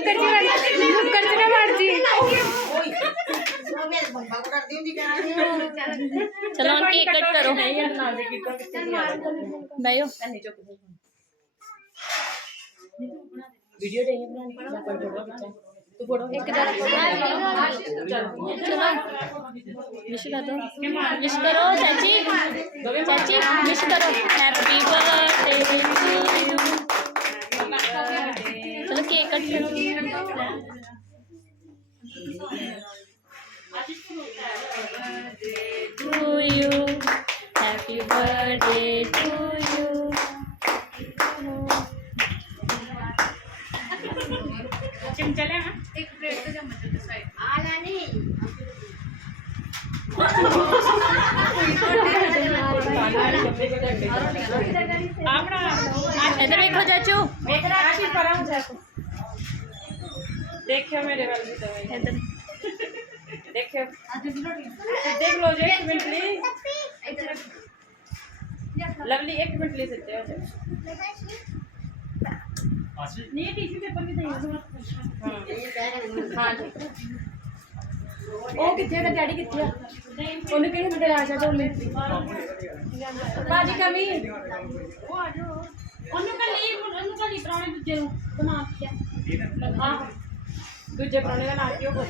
नुक्कड़ च ना वड़ जी। चलो हम केक कट करो। बैठो वीडियो चाहिए बनानी या कोई फोटो खींचा तू फोटो एक चलो विश कर दो, विश करो चाची, चाची विश करो। Happy birthday to you. चलो केक कट करो। To you happy birthday to you. चमचा ले ना एक प्लेट का चम्मच दे साइड आला नहीं इधर देखो चाचू, देखियो मेरे वाल भी तो इधर देखियो देख लो जो 1 मिनट प्लीज लवली 1 मिनट ले सकते हो नहीं टिश्यू पेपर भी चाहिए हां ਉਹ ਕਿੱਥੇ ਦਾ ਡੈਡੀ ਕਿੱਥੇ ਆ ਉਹਨੇ ਕਿਹਨੇ ਬੜੇ ਰਾਜਾ ਢੋਲੇ ਬਾਜੀ ਕਮੀ ਉਹ ਆ ਜਾਓ ਉਹਨੂੰ ਕੱਲੀ ਪੁਰਾਣੇ ਦੂਜੇ ਨੂੰ ਬਣਾ ਕੇ ਹਾਂ ਦੂਜੇ ਪ੍ਰਾਣੇ ਦਾ ਨਾਂ ਕੀ ਉਹ